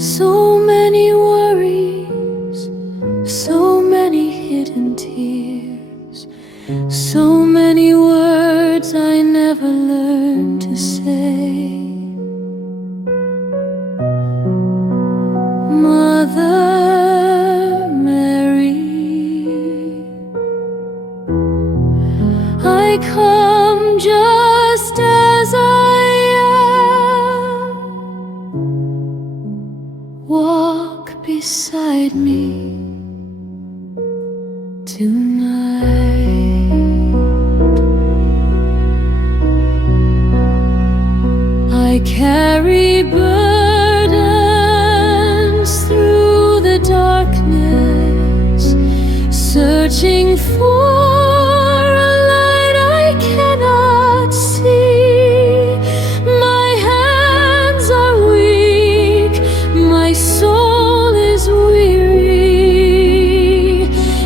So many worries, so many hidden tears, so many words I never learned to say. Mother Mary, I come just as I am. Walk beside me tonight. I carry burdens through the darkness, searching for a light I cannot see. My hands are weak, my soul is weary,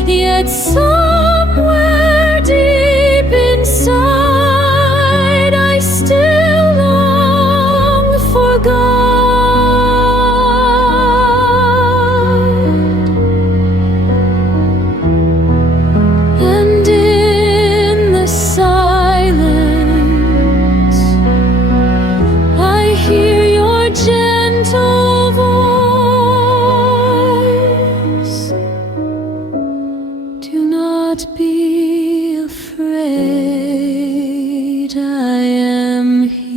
yet somewhere deep inside I still long for God. And in the silence I hear your gentle voice. Do not be afraid, I am here.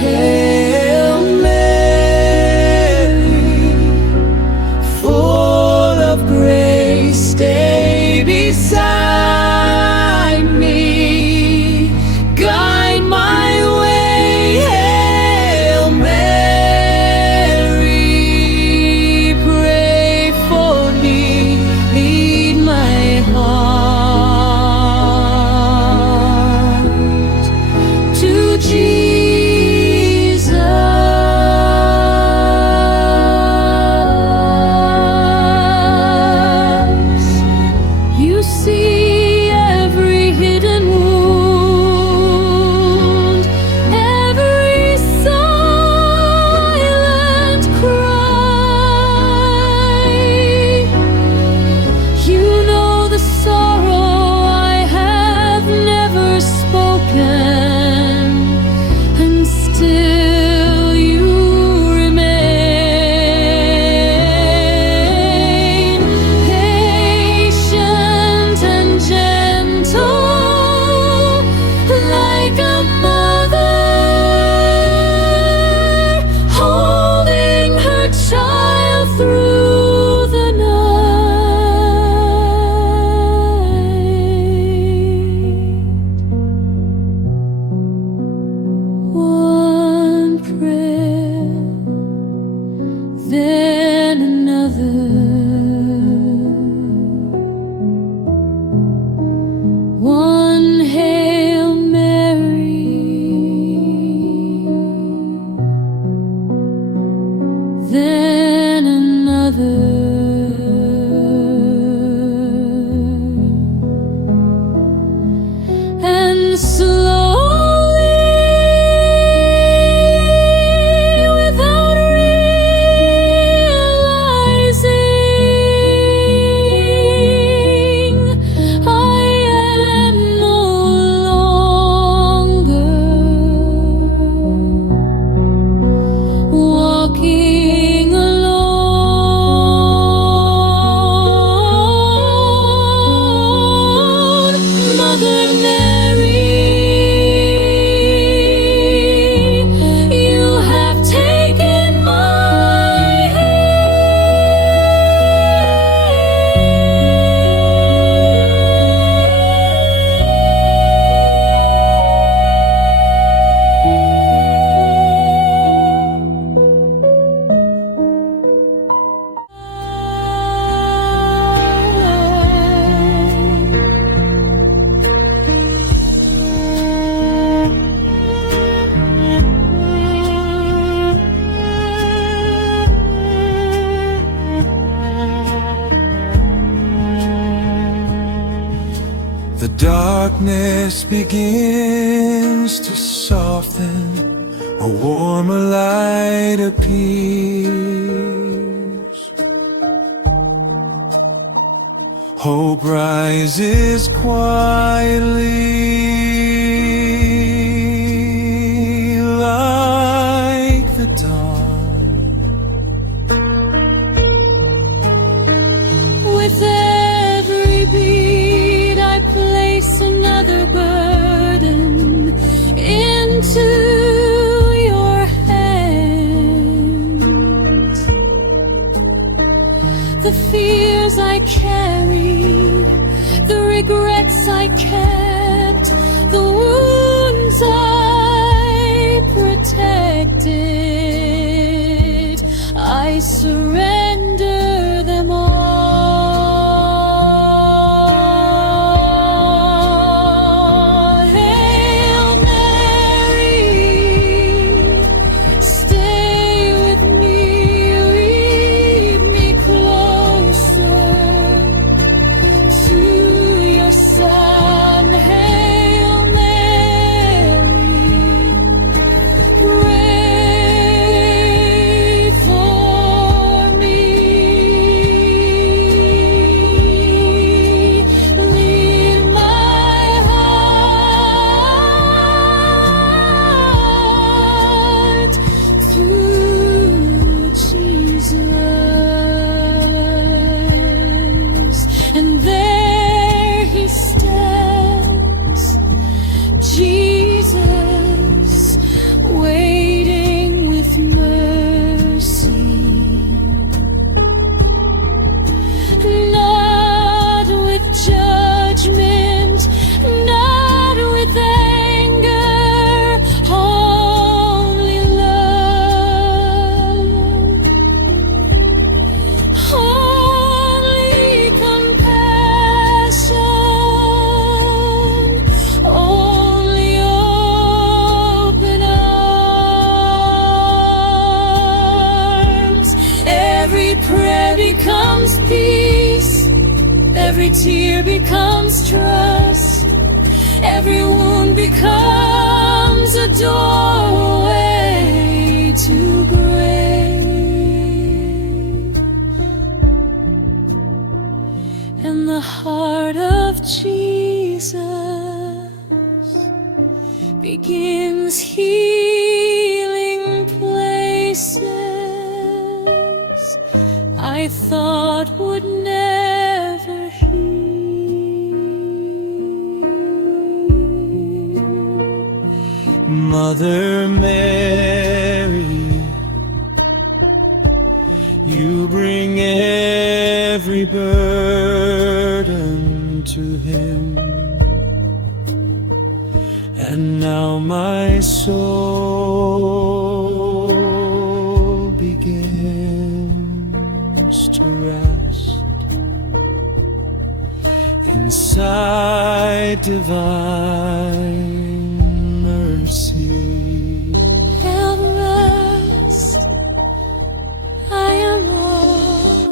Hail Mary, full of grace, stay beside me, guide my way. Hail Mary, pray for me, lead my heart to Jesus. You see every hidden wound, every silent cry. You know the sorrow I have never spoken, darkness begins to soften, a warmer light appears. Hope rises quietly like the dawn. With every beat I place another burden into your hands. The fears I carried, the regrets I kept, the wounds I protected, I surrender them all. Hail Mary, stay with me, lead me closer to your Son. Hail Mary, pray for me. Lead my heart to Jesus. And there he stands, Jesus, waiting with mercy, not with judgment, not with anger, only love, only compassion, only open arms. Every prayer becomes peace, every tear becomes trust, every wound becomes a doorway to grace. And the heart of Jesus begins healing places I thought would never heal. Mother Mary, you bring every burden to him. And now my soul begins to rest inside divine mercy. At rest, I am off,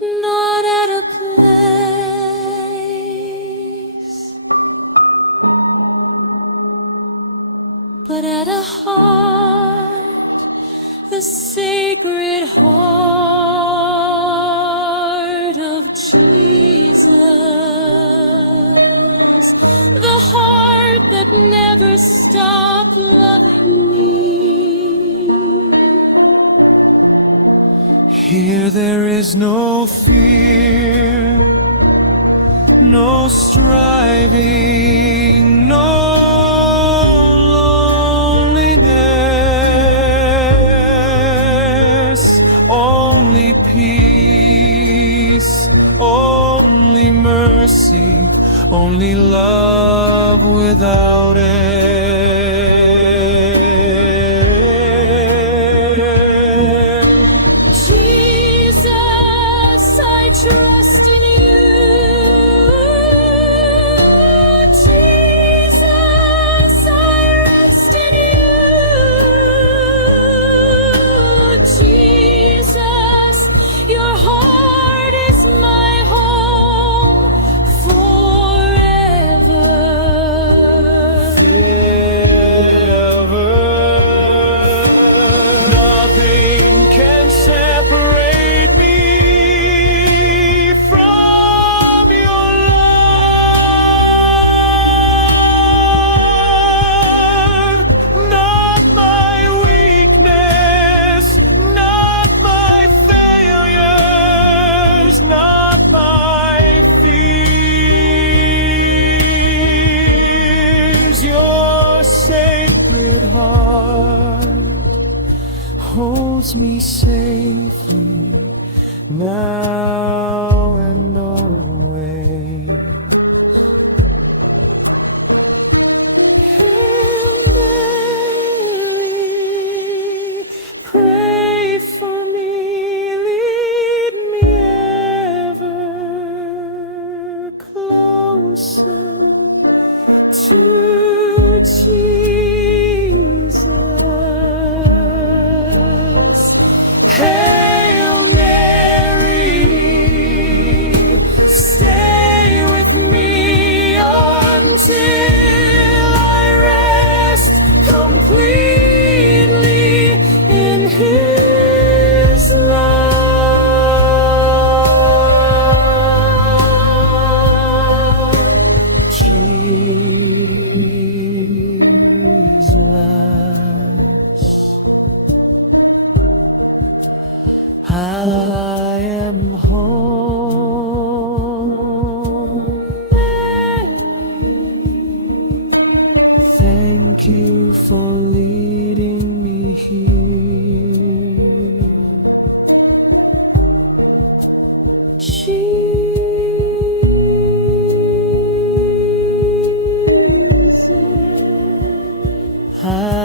not at a place, but at a heart, the sacred heart of Jesus, the heart that never stopped loving me. Here there is no fear, no striving, no loneliness, only peace, only mercy, only love without end. Jesus, I trust in you. Jesus, I rest in you. Jesus, your heart is my home for heart holds me safely now and always. Hail Mary, pray for me, lead me ever closer to Jesus. Hail Mary, stay with me until I rest completely in His love. Jesus, I am home. Mary, thank you for leading me here. Jesus, I